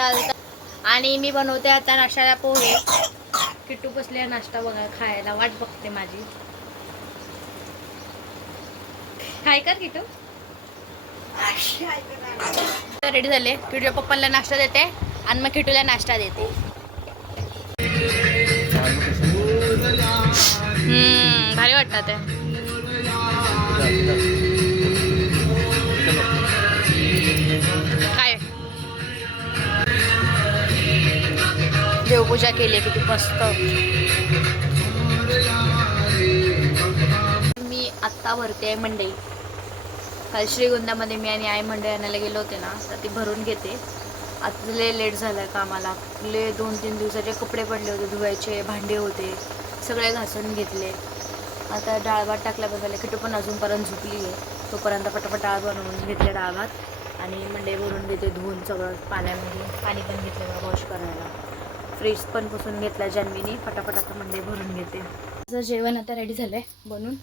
आलं आणि मी बनवते आता नाश्त्याला पोहे. किट्टू बसले नाश्ता बघा खायला, वाट बघते माझी. काय कर किट्टू. रेडी झाले. किट्टूच्या पप्पांना नाश्ता देते आणि मग किट्टूला नाश्ता देते. भारी वाटतात ते. काय देवपूजा केली किती मस्त. मी आत्ता भरते मंडई. काल श्रीगोंद्यामध्ये मी आणि आई मंडई आणायला गेलो होते ना, तर ती भरून घेते. आता लय लेट झालं आहे कामाला. लय 2-3 दिवसाचे कपडे पडले होते धुवायचे, भांडे होते, सगळे घासून घेतले. आता डाळ भात टाकल्याबद्दल किटू पण अजूनपर्यंत झोपली आहे. तोपर्यंत पटापट डाळ बनवून घेतले डाळ भात आणि मंडई भरून घेते धुवून सगळं पाण्यामध्ये. पाणी पण घेतलं वॉश करायला. फ्रीज पण पुसून घेतला जान्हवीने. पटापट आता मंडई भरून घेते. जर जेवण आता रेडी झालं आहे बनून.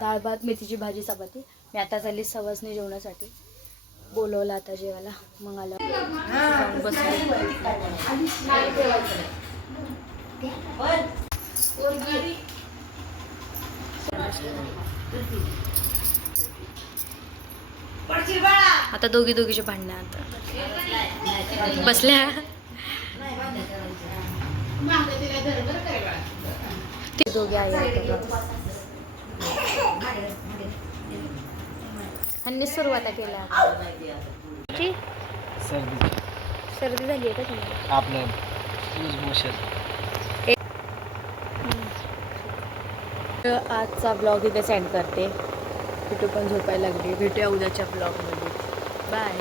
डाळ भात, मेथीची भाजी, चपाती. मी आता चालली सवासनी जेवणासाठी. बोलवलं आता जेवायला. मग आलं बसले. आता दोघीचे भांडणं आता बसल्या. ते दोघे आहे आणि सुरुवात केला. सर्दी झाली आहे का तुम्हाला? आपलं आजचा ब्लॉग इथे सेंड करते. कुठे पण झोपायला लागली. भेटूया उद्याच्या ब्लॉगमध्ये. बाय.